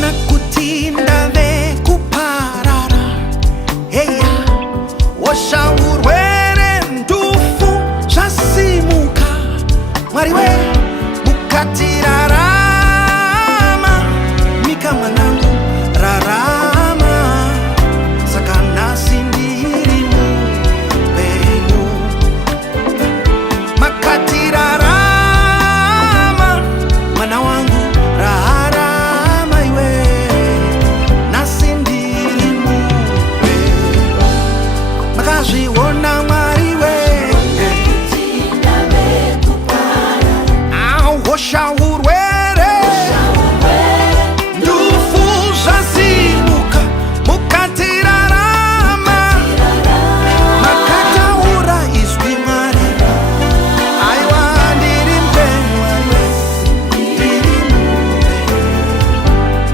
nakutinda ve kuparara heya washa urwere ndufu chasimuka mwariwe mukatirarama mika mwanangu rarama sakana sindiri mupenyu makatirarama mwana wangu rarama iwe nasindiri mupenyu makazviona mwariwe hosha urwere ndufu zasimuka mukatirarama makataura izwi mwari aiwa ndiri mpenyu mwariwe ndiri mupenyu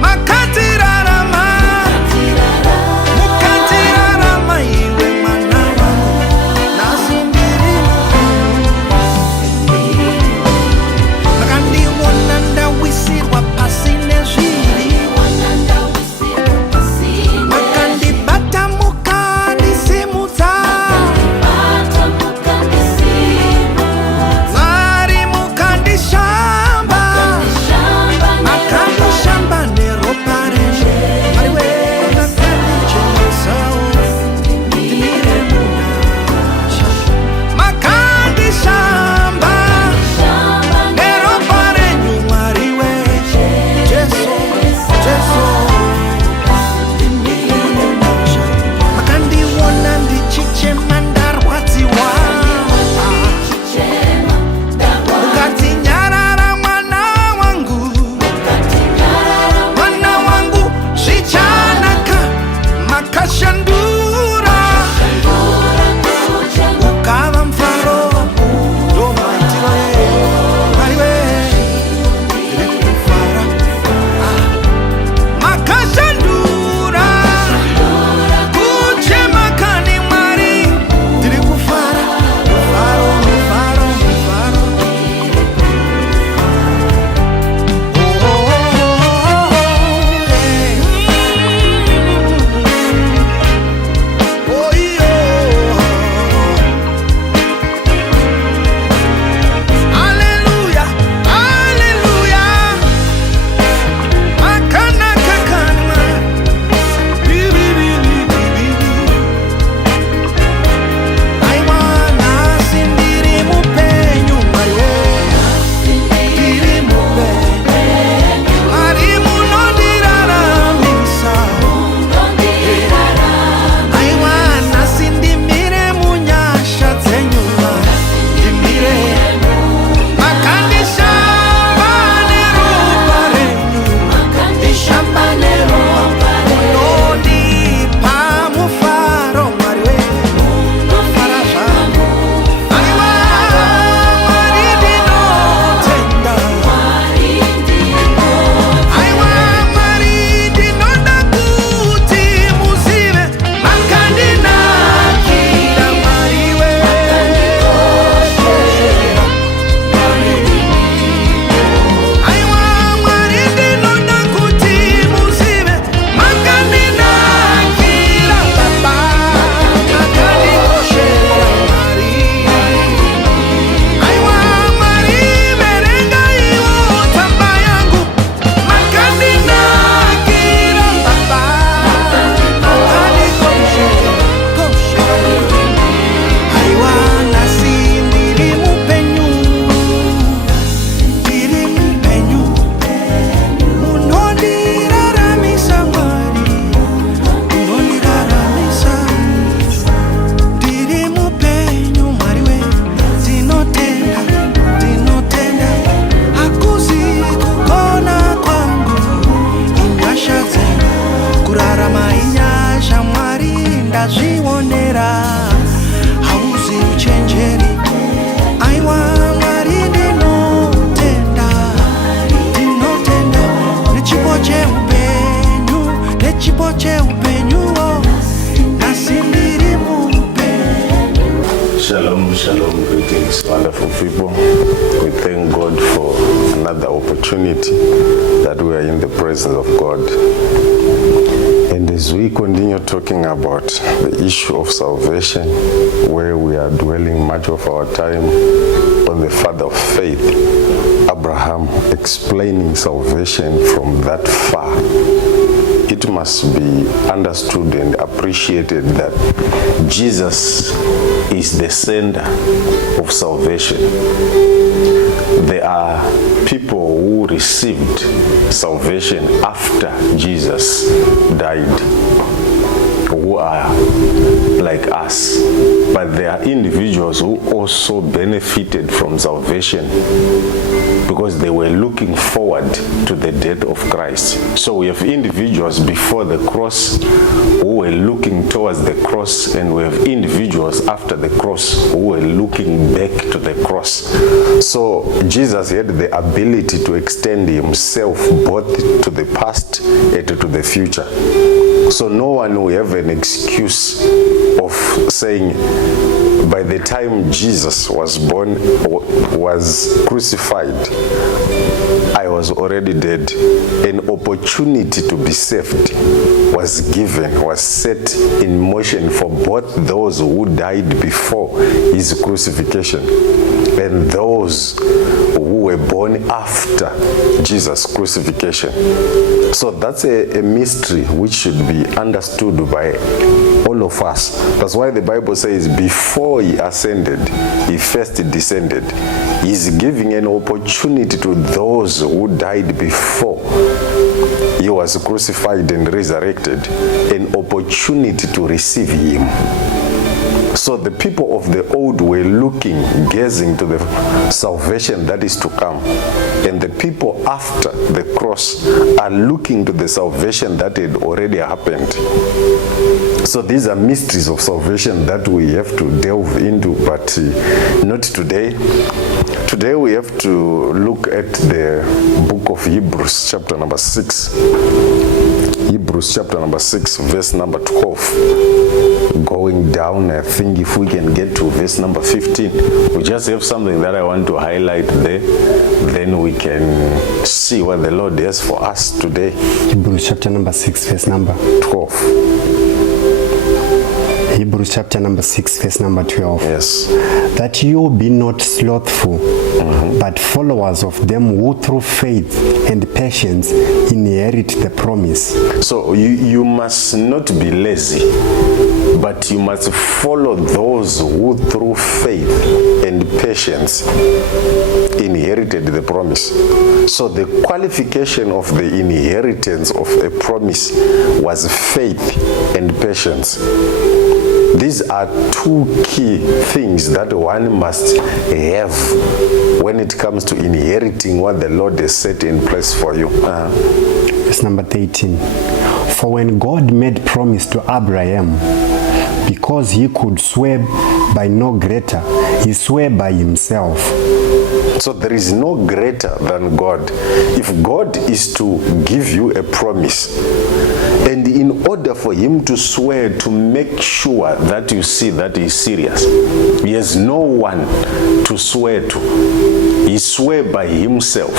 makatirarama mukatirarama iwe mwana wangu nasi ndiri makandiona ndawisirwa pasi nezviri makandibata mukandisimudza mwari mukandishamba makandishamba neropa renyu mwariwe makandichengesawo ndimire munyasha makandishamba neropa renyu mwariwe jesu jesu ndimire munyasha makandiona ndichichema ndarwadziwa ukatinyarara mwana wangu zvichanaka makashandura ukava mfaro ndomaitiro mwariwe ndiri kufara makashandura kuchemakani mwari ndiri kufara mufaro mufaro mufaro Hallelujah, hallelujah. Makanaka kanma. Aiwa nasindiri mupenyu mwariwe ndiri mupenyu mwari munondiraramisa aiwa nasindimire munyasha dzenyu ndimire makandishamba neropa renyu ndishamba neropa munondipa mufaro mwariwe mufara zvangu aiwa mwari ndinotenda aiwa mwari ndinoda kuti muzive makandinakira mwariwe aiwa mwari ndinoda kuti muzive makandinakira baba makandikoshera mwari aiwa mwari verenga iwo tsamba yangu makandinakira baba makandikoshera aiwa nasi ndiri mupenyu munondiraramisa mwari munondiraramisa ndiri mupenyu mwariwe ndinotenda hakuzi kugona kwangu inyasha dzenyu kurarama inyasha mwari ndazvionera hauzi uchenjeri aiwa mwari ndinotenda nechipo cheupenyuwo nasindiri mupenyu. Shalom, shalom, greetings, wonderful people. We thank God for another opportunity that we are in the presence of God. And as we continue talking about the issue of salvation, where we are dwelling much of our time on the father of faith, Abraham, explaining salvation from that far, it must be understood and appreciated that Jesus is the sender of salvation. There are people who received salvation after Jesus died, who are like us, but there are individuals who also benefited from salvation because they were looking forward to the death of Christ. So we have individuals before the cross who were looking towards the cross, and we have individuals after the cross who were looking back to the cross. So Jesus had the ability to extend himself both to the past and to the future. So no one will have an excuse of saying, by the time Jesus was born, was crucified, I was already dead. An opportunity to be saved was given, was set in motion for both those who died before his crucifixion and those who were born after Jesus' crucifixion. So that's a mystery which should be understood by all of us. That's why the Bible says before he ascended, he first descended. He's giving an opportunity to those who died before he was crucified and resurrected, an opportunity to receive him. So the people of the old were looking, gazing to the salvation that is to come. And the people after the cross are looking to the salvation that had already happened. So these are mysteries of salvation that we have to delve into, but not today. Today we have to look at the book of Hebrews, chapter number 6. Hebrews chapter number 6, verse number 12. Going down, I think if we can get to verse number 15, we just have something that I want to highlight there. Then we can see what the Lord has for us today. Hebrews chapter number 6, verse number 12. Hebrews chapter number 6, verse number 12. Yes. That you be not slothful, but followers of them who through faith and patience inherit the promise. So you must not be lazy, but you must follow those who through faith and patience inherited the promise. So the qualification of the inheritance of a promise was faith and patience. These are two key things that one must have when it comes to inheriting what the Lord has set in place for you. Verse number 13. For when God made promise to Abraham, because he could swear by no greater, he swore by himself. So there is no greater than God. If God is to give you a promise, and in order for him to swear to make sure that you see that he's serious, he has no one to swear to. He swear by himself.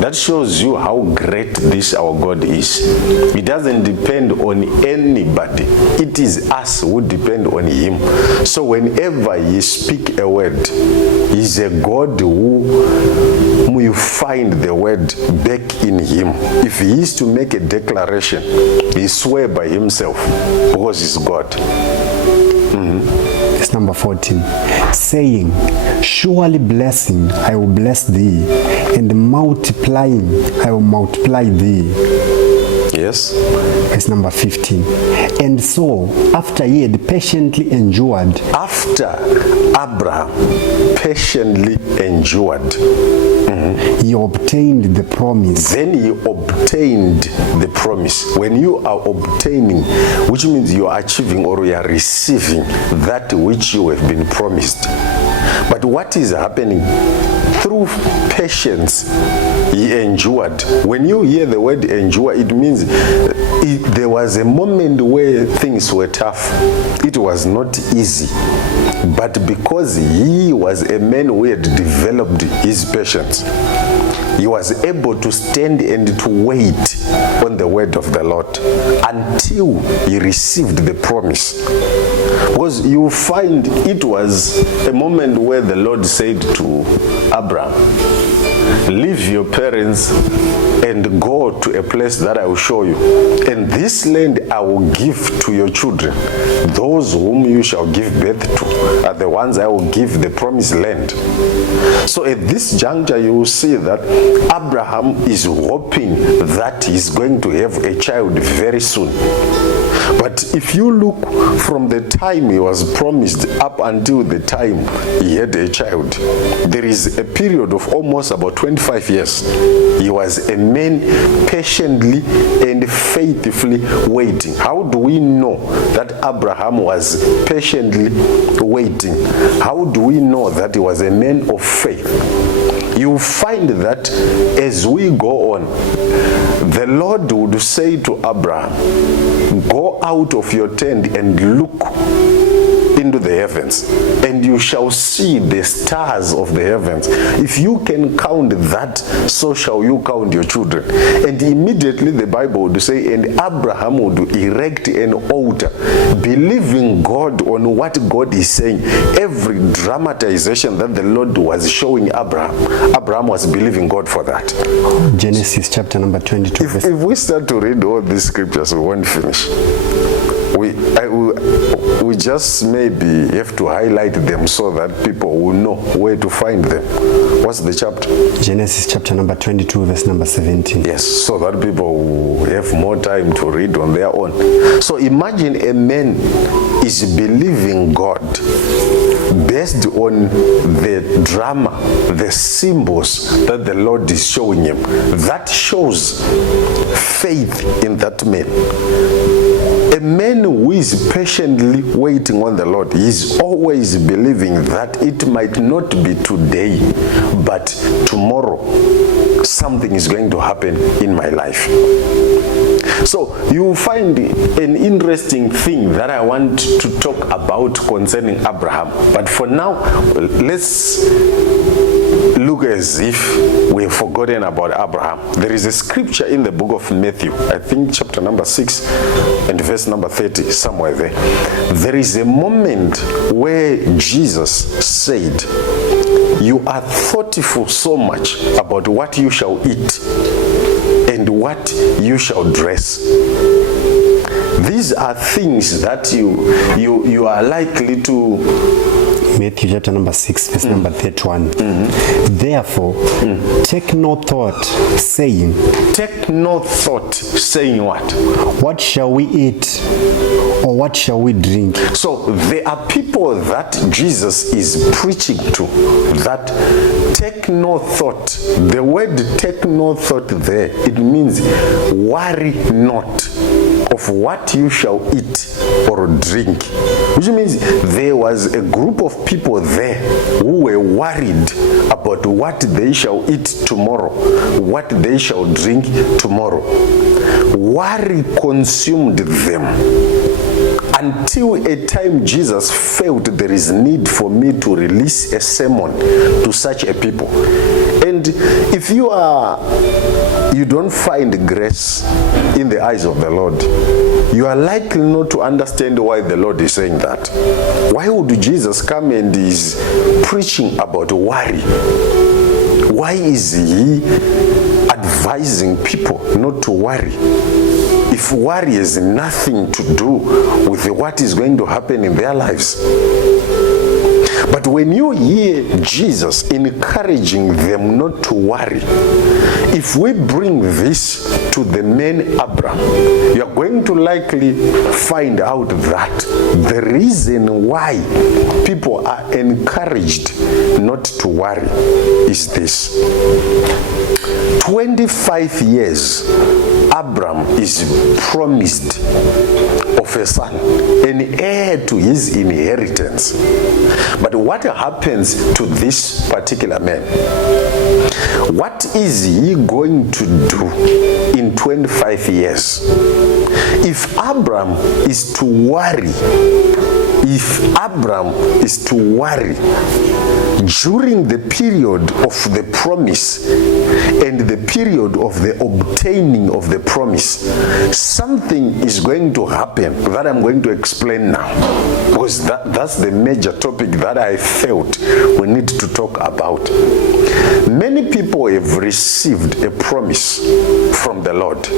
That shows you how great this our God is. He doesn't depend on anybody. It is us who depend on him. So whenever he speak a word, he's a God who you find the word back in him. If he is to make a declaration, he swear by himself because he's God. Verse number 14. Saying, surely blessing I will bless thee, and multiplying I will multiply thee. Yes. Verse number 15. And so, after he had patiently endured. After Abraham patiently endured, he obtained the promise. Then he obtained the promise. When you are obtaining, which means you are achieving or you are receiving that which you have been promised. But what is happening? Through patience, he endured. When you hear the word endure, it means there was a moment where things were tough. It was not easy. But because he was a man who had developed his patience, he was able to stand and to wait on the word of the Lord until he received the promise. Because you find it was a moment where the Lord said to Abraham, leave your parents and go to a place that I will show you. And this land I will give to your children. Those whom you shall give birth to are the ones I will give the promised land. So at this juncture, you will see that Abraham is hoping that he's going to have a child very soon. But if you look from the time he was promised up until the time he had a child, there is a period of almost about 25 years. He was a man patiently and faithfully waiting. How do we know that Abraham was patiently waiting? How do we know that he was a man of faith? You find that as we go on, the Lord would say to Abraham, go out of your tent and look into the heavens, and you shall see the stars of the heavens. If you can count that, so shall you count your children. And immediately the Bible would say, and Abraham would erect an altar, believing God on what God is saying. Every dramatization that the Lord was showing Abraham was believing God for that. Genesis chapter number 22. If we start to read all these scriptures, we won't finish. We just maybe have to highlight them so that people will know where to find them. What's the chapter? Genesis chapter number 22, verse number 17. Yes, so that people will have more time to read on their own. So imagine a man is believing God based on the drama, the symbols that the Lord is showing him. That shows faith in that man. A man who is patiently waiting on the Lord is always believing that it might not be today, but tomorrow something is going to happen in my life. So you find an interesting thing that I want to talk about concerning Abraham. But for now, let's look as if we have forgotten about Abraham. There is a scripture in the book of Matthew, I think chapter number 6 and verse number 30, somewhere there. There is a moment where Jesus said, you are thoughtful so much about what you shall eat and what you shall dress. These are things that you are likely to... Matthew chapter number 6, verse number 31. Therefore, take no thought, saying... Take no thought, saying what? What shall we eat? Or what shall we drink? So there are people that Jesus is preaching to that take no thought. The word take no thought there, it means worry not of what you shall eat or drink. Which means there was a group of people there who were worried about what they shall eat tomorrow, what they shall drink tomorrow. Worry consumed them until a time Jesus felt there is need for me to release a sermon to such a people. And if you don't find grace in the eyes of the Lord, you are likely not to understand why the Lord is saying that. Why would Jesus come and is preaching about worry? Why is he advising people not to worry? If worry has nothing to do with what is going to happen in their lives. But when you hear Jesus encouraging them not to worry, if we bring this to the man Abraham, you are going to likely find out that the reason why people are encouraged not to worry is this. 25 years Abraham is promised of a son, an heir to his inheritance. But what happens to this particular man? What is he going to do in 25 years? If Abraham is to worry, during the period of the promise, and the period of the obtaining of the promise, something is going to happen that I'm going to explain now, because that's the major topic that I felt we need to talk about. Many people have received a promise from the Lord.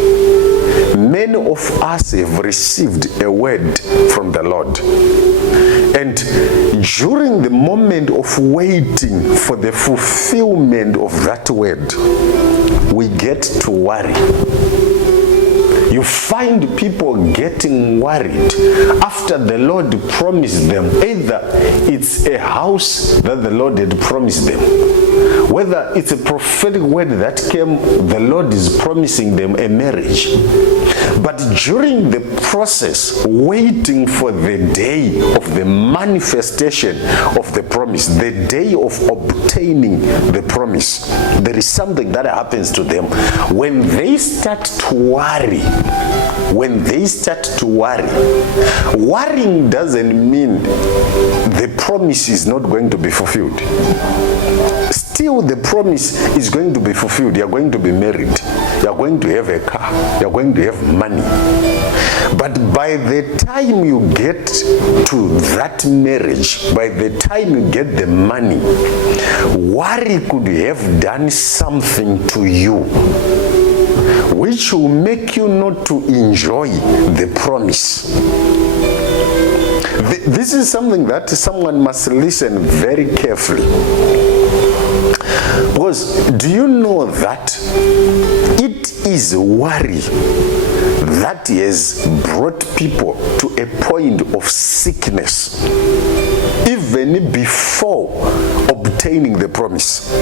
Many of us have received a word from the Lord. And during the moment of waiting for the fulfillment of that word, we get to worry. You find people getting worried after the Lord promised them. Either it's a house that the Lord had promised them, whether it's a prophetic word that came, the Lord is promising them a marriage. But during the process, waiting for the day of the manifestation of the promise, the day of obtaining the promise, there is something that happens to them. When they start to worry, worrying doesn't mean the promise is not going to be fulfilled. Still, the promise is going to be fulfilled. You're going to be married. You're going to have a car. You're going to have money. But by the time you get to that marriage, by the time you get the money, worry could have done something to you which will make you not to enjoy the promise. This is something that someone must listen very carefully. Because do you know that it is worry that has brought people to a point of sickness even before obtaining the promise?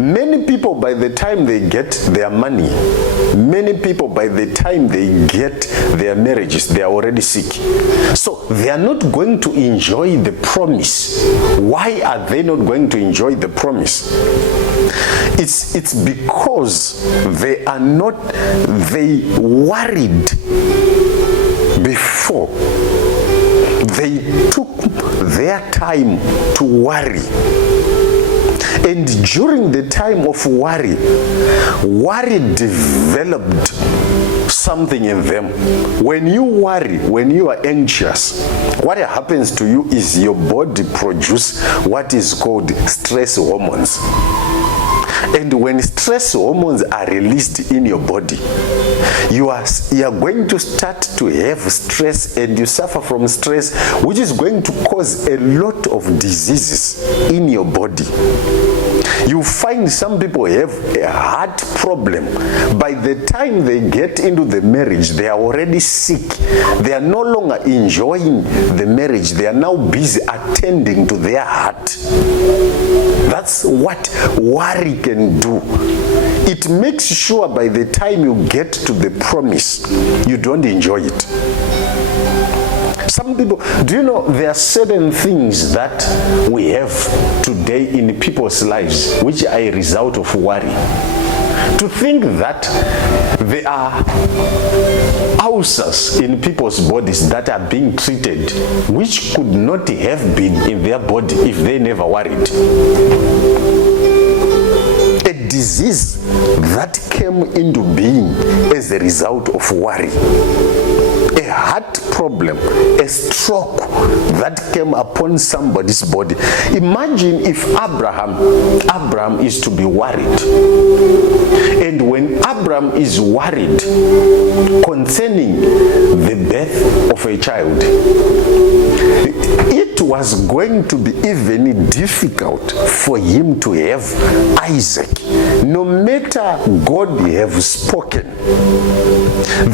Many people, by the time they get their money, many people, by the time they get their marriages, they are already sick. So they are not going to enjoy the promise. Why are they not going to enjoy the promise? It's because they worried before. They took their time to worry. And during the time of worry developed something in them. When you worry, when you are anxious, what happens to you is your body produces what is called stress hormones. And when stress hormones are released in your body, you are going to start to have stress, and you suffer from stress, which is going to cause a lot of diseases in your body. You find some people have a heart problem. By the time they get into the marriage, they are already sick. They are no longer enjoying the marriage. They are now busy attending to their heart. That's what worry can do. It makes sure by the time you get to the promise, you don't enjoy it. Some people, do you know there are certain things that we have today in people's lives which are a result of worry? To think that there are ulcers in people's bodies that are being treated which could not have been in their body if they never worried. A disease that came into being as a result of worry. A heart problem, a stroke that came upon somebody's body. Imagine if Abraham is to be worried. And when Abraham is worried concerning the birth of a child, it was going to be even difficult for him to have Isaac. No matter God have spoken,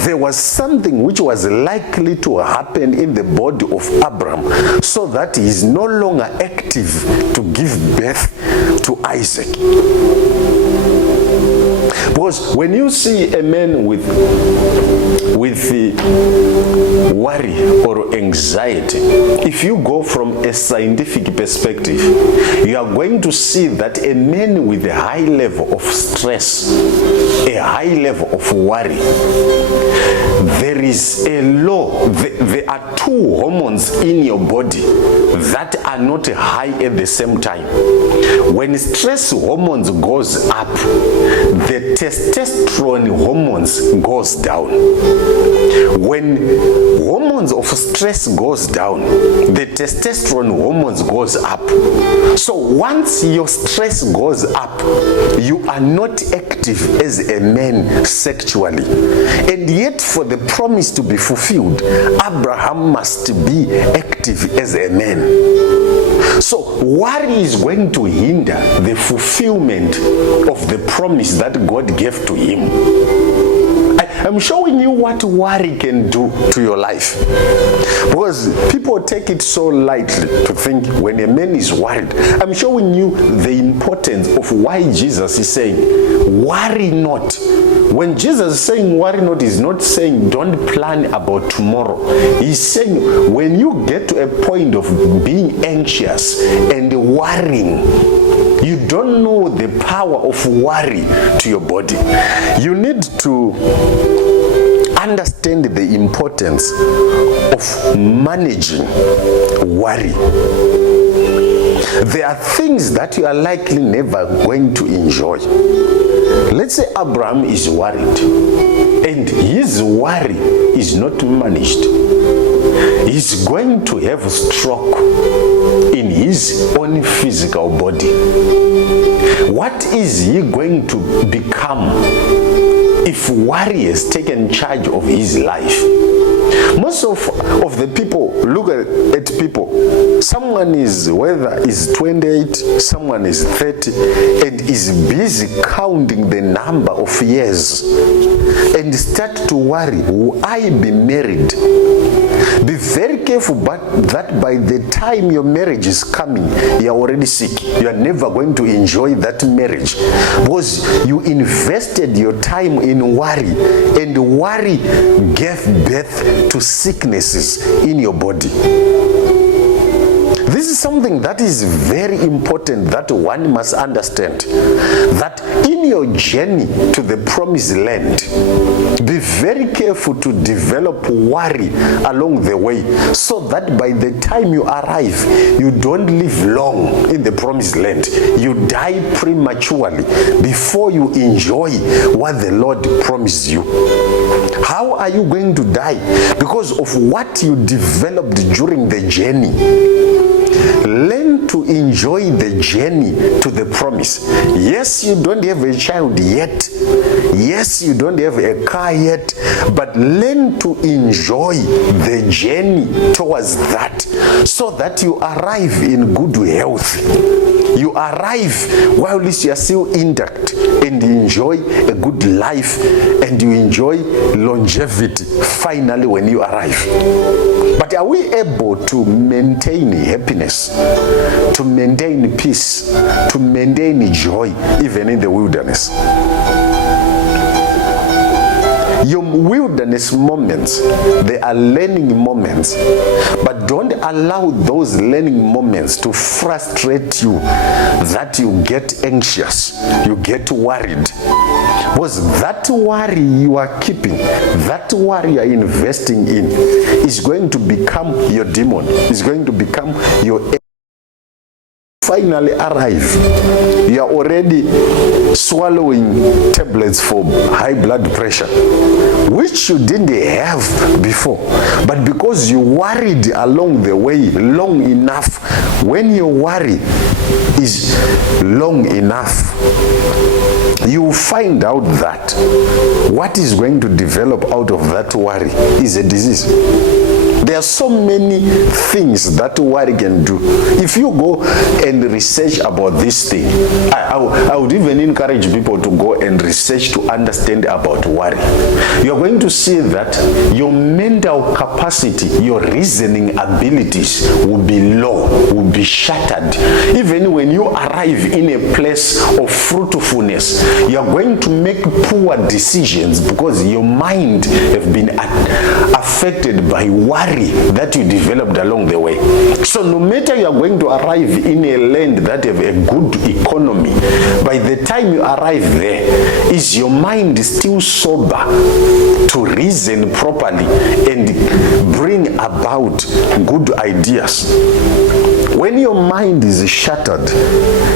there was something which was likely to happen in the body of Abraham so that he is no longer active to give birth to Isaac. Because when you see a man with worry or anxiety, if you go from a scientific perspective, you are going to see that a man with a high level of stress, a high level of worry, there is a law. There are two hormones in your body that are not high at the same time. When stress hormones goes up, the testosterone hormones goes down. When hormones of stress goes down, the testosterone hormones goes up. So once your stress goes up, you are not active as a man sexually. And yet for the promise to be fulfilled, Abraham must be active as a man. So worry is going to hinder the fulfillment of the promise that God gave to him. I'm showing you what worry can do to your life. Because people take it so lightly to think when a man is worried. I'm showing you the importance of why Jesus is saying, worry not. When Jesus is saying worry not, he's not saying don't plan about tomorrow. He's saying when you get to a point of being anxious and worrying, you don't know the power of worry to your body. You need to understand the importance of managing worry. There are things that you are likely never going to enjoy. Let's say Abraham is worried and his worry is not managed. He's going to have a stroke in his own physical body. What is he going to become if worry has taken charge of his life? Most of the people, look at people, someone is, whether is 28, someone is 30, and is busy counting the number of years and start to worry, will I be married? Be very careful that by the time your marriage is coming, you're already sick. You're never going to enjoy that marriage because you invested your time in worry, and worry gave birth to sicknesses in your body. This is something that is very important that one must understand, that in your journey to the promised land, be very careful to develop worry along the way so that by the time you arrive, you don't live long in the promised land. You die prematurely before you enjoy what the Lord promised you. How are you going to die? Because of what you developed during the journey. Learn to enjoy the journey to the promise. Yes, you don't have a child yet. Yes, you don't have a car yet. But learn to enjoy the journey towards that so that you arrive in good health. You arrive while you are still intact and enjoy a good life and you enjoy longevity finally when you arrive. But are we able to maintain happiness, to maintain peace, to maintain joy even in the wilderness? Your wilderness moments, they are learning moments, but don't allow those learning moments to frustrate you, that you get anxious, you get worried. Because that worry you are keeping, that worry you are investing in is going to become your demon, is going to become your finally arrive. You are already swallowing tablets for high blood pressure, which you didn't have before. But because you worried along the way long enough, when your worry is long enough, you will find out that what is going to develop out of that worry is a disease. There are so many things that worry can do. If you go and research about this thing, I would even encourage people to go and research to understand about worry. You're going to see that your mental capacity, your reasoning abilities will be low, will be shattered. Even when you arrive in a place of fruitfulness, you're going to make poor decisions because your mind have been affected by worry worry that you developed along the way. So no matter you are going to arrive in a land that have a good economy, by the time you arrive there, is your mind still sober to reason properly and bring about good ideas? When your mind is shattered,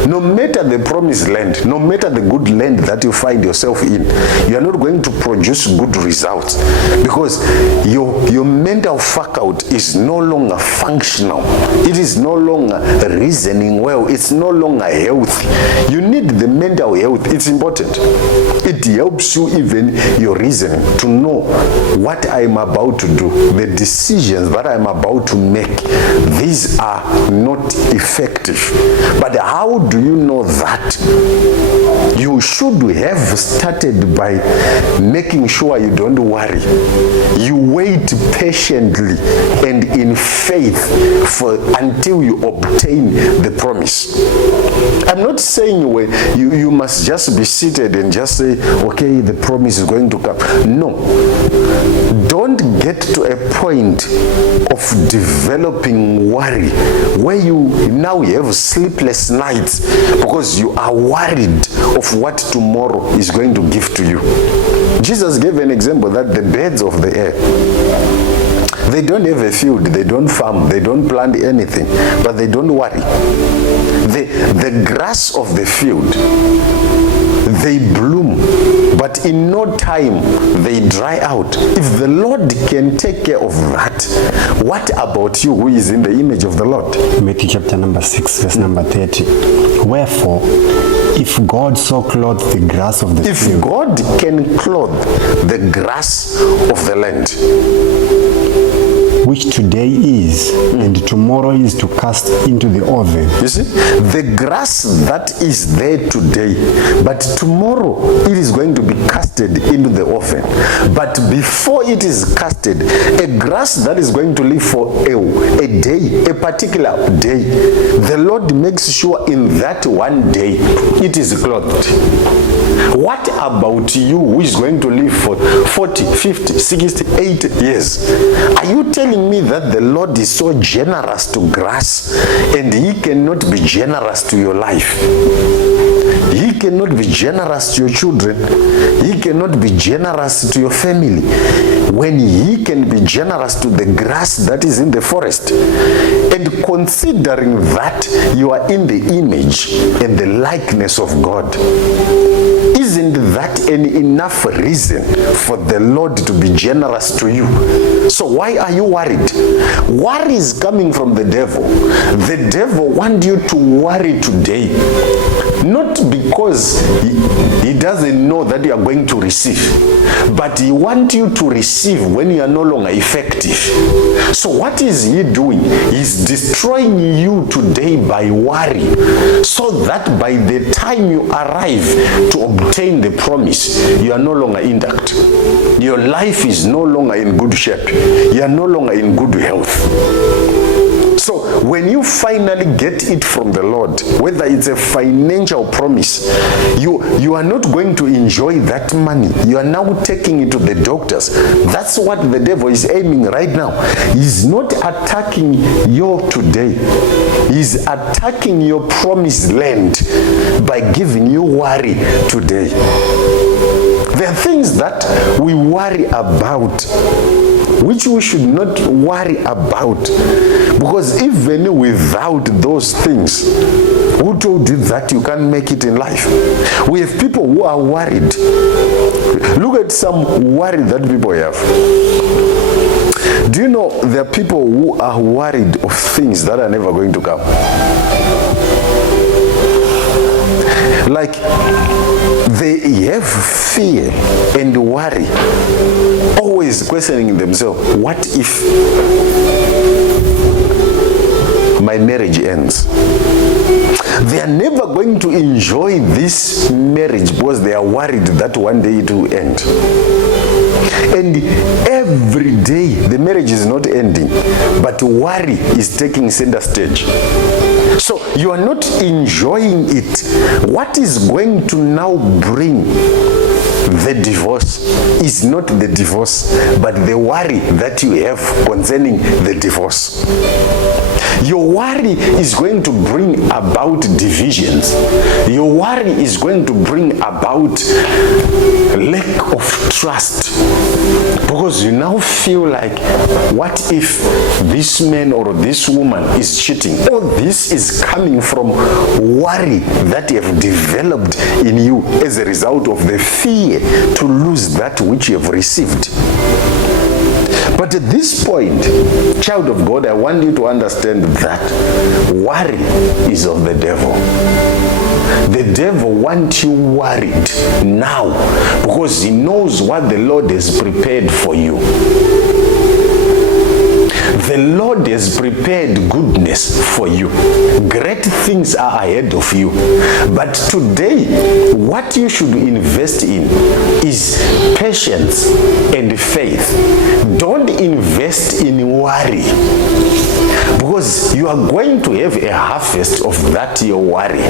no matter the promised land, no matter the good land that you find yourself in, you are not going to produce good results, because your mental faculty is no longer functional. It is no longer reasoning well. It's no longer healthy. You need the mental health. It's important. It helps you even your reasoning to know what I'm about to do, the decisions that I'm about to make. These are not effective. But how do you know that? You should have started by making sure you don't worry. You wait patiently and in faith until you obtain the promise. I'm not saying you must just be seated and just say, okay, the promise is going to come. No. Don't get to a point of developing worry where you now have sleepless nights because you are worried of what tomorrow is going to give to you. Jesus gave an example that the birds of the air, they don't have a field, they don't farm, they don't plant anything, but they don't worry. The grass of the field, they bloom, but in no time they dry out. If the Lord can take care of that, what about you who is in the image of the Lord? Matthew chapter number 6, verse number 30. Wherefore, if God so clothe the grass of the field. If God can clothe the grass of the land, which today is, and tomorrow is to cast into the oven. you see, the grass that is there today, but tomorrow it is going to be casted into the oven. But before it is casted, a grass that is going to live for a day, a particular day, the Lord makes sure in that one day it is clothed. What about you who is going to live for 40, 50, 60, 80 years? Are you telling me that the Lord is so generous to grass and he cannot be generous to your life? He cannot be generous to your children. He cannot be generous to your family when he can be generous to the grass that is in the forest. And considering that you are in the image and the likeness of God, isn't that an enough reason for the Lord to be generous to you? So why are you worried? Worry is coming from the devil. The devil wants you to worry today, not because he doesn't know that you are going to receive, but he wants you to receive when you are no longer effective. So what is he doing? He's destroying you today by worry, so that by the time you arrive to obtain the promise, you are no longer intact. Your life is no longer in good shape. You are no longer in good health. So when you finally get it from the Lord, whether it's a financial promise, you are not going to enjoy that money. You are now taking it to the doctors. That's what the devil is aiming right now. He's not attacking your today. He's attacking your promised land by giving you worry today. There are things that we worry about which we should not worry about, because even without those things, who told you that you can't make it in life? We have people who are worried. Look at some worry that people have. Do you know there are people who are worried of things that are never going to come? Like, they have fear and worry, always questioning themselves, what if my marriage ends? They are never going to enjoy this marriage because they are worried that one day it will end. And every day the marriage is not ending, but worry is taking center stage. So you are not enjoying it. What is going to now bring the divorce is not the divorce, but the worry that you have concerning the divorce. Your worry is going to bring about divisions. Your worry is going to bring about lack of trust, because you now feel like, what if this man or this woman is cheating? All this is coming from worry that you have developed in you as a result of the fear to lose that which you have received. But at this point, child of God, I want you to understand that worry is of the devil. The devil wants you worried now because he knows what the Lord has prepared for you. The Lord has prepared goodness for you. Great things are ahead of you. But today, what you should invest in is patience and faith. Don't invest in worry, because you are going to have a harvest of that your worry.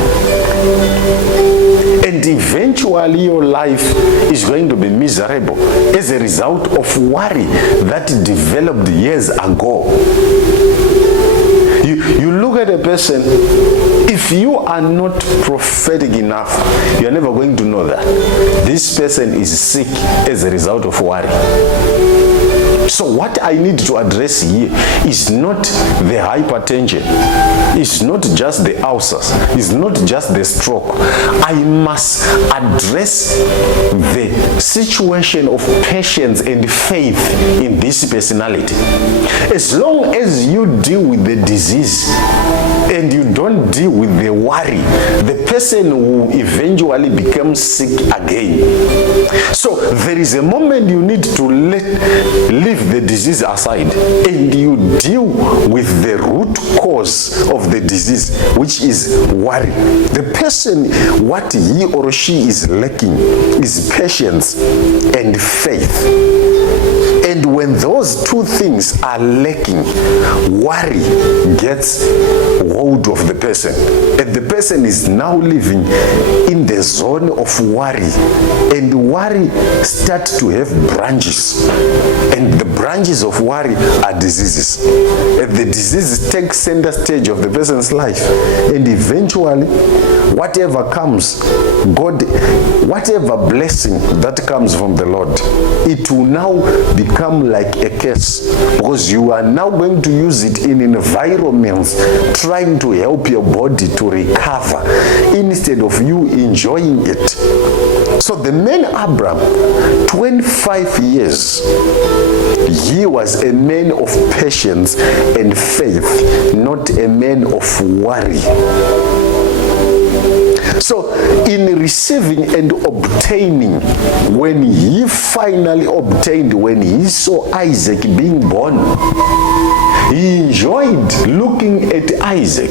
And eventually your life is going to be miserable as a result of worry that developed years ago. You look at a person, if you are not prophetic enough, you are never going to know that this person is sick as a result of worry. So what I need to address here is not the hypertension, it's not just the ulcers, it's not just the stroke. I must address the situation of patience and faith in this personality. As long as you deal with the disease and you don't deal with the worry, the person will eventually become sick again. So there is a moment you need to leave the disease aside and you deal with the root cause of the disease, which is worry. The person, what he or she is lacking is patience and faith. And when those two things are lacking, worry gets hold of the person. And the person is now living in the zone of worry. And worry starts to have branches. And the branches of worry are diseases. And the diseases take center stage of the person's life. And eventually, whatever comes, whatever blessing that comes from the Lord, it will now become like a curse, because you are now going to use it in environments trying to help your body to recover instead of you enjoying it. So the man Abraham, 25 years, he was a man of patience and faith, not a man of worry. So in receiving and obtaining, when he finally obtained, when he saw Isaac being born, he enjoyed looking at Isaac.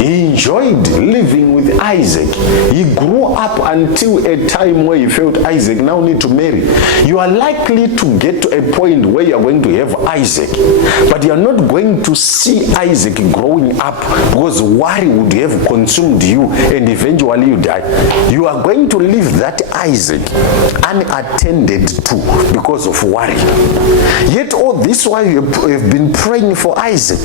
He enjoyed living with Isaac. He grew up until a time where he felt Isaac now need to marry. You are likely to get to a point where you are going to have Isaac, but you are not going to see Isaac growing up because worry would have consumed you and eventually you die. You are going to leave that Isaac unattended to because of worry. Yet all this while you have been praying for Isaac.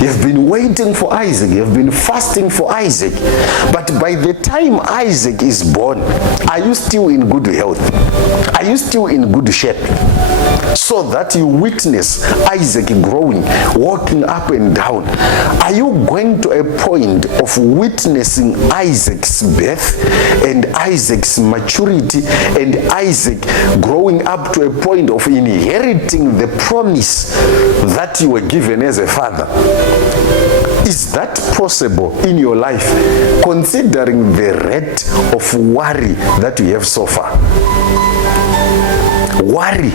You've been waiting for Isaac. You've been fasting for Isaac. But by the time Isaac is born, are you still in good health? Are you still in good shape? So that you witness Isaac growing, walking up and down. Are you going to a point of witnessing Isaac's birth and Isaac's maturity and Isaac growing up to a point of inheriting the promise that you were given as a father? Is that possible in your life, considering the rate of worry that you have so far? Worry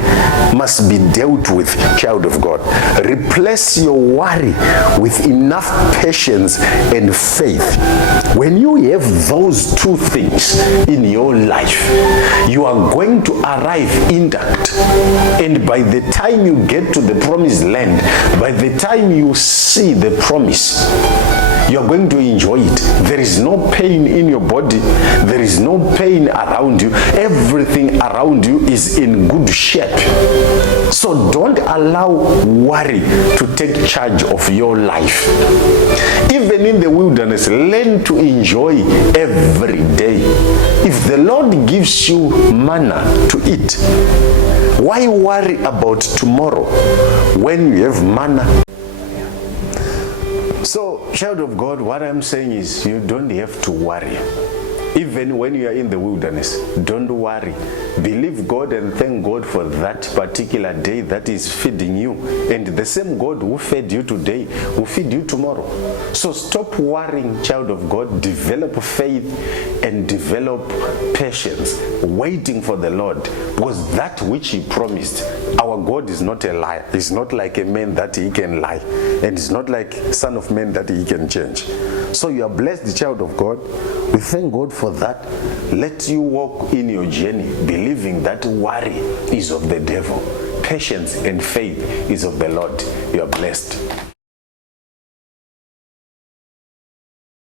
must be dealt with, child of God. Replace your worry with enough patience and faith. When you have those two things in your life, you are going to arrive intact. And by the time you get to the promised land, by the time you see the promise, you are going to enjoy it. There is no pain in your body. There is no pain around you. Everything around you is in good shape. So don't allow worry to take charge of your life. Even in the wilderness, learn to enjoy every day. If the Lord gives you manna to eat, why worry about tomorrow when you have manna? So, child of God, what I'm saying is you don't have to worry. Even when you are in the wilderness, don't worry. Believe God and thank God for that particular day that is feeding you. And the same God who fed you today will feed you tomorrow. So stop worrying, child of God. Develop faith and develop patience, waiting for the Lord. Because that which He promised, our God is not a liar. He's not like a man that He can lie. And He's not like Son of Man that He can change. So you are blessed, child of God. We thank God for that. Let you walk in your journey believing that worry is of the devil. Patience and faith is of the Lord. You are blessed.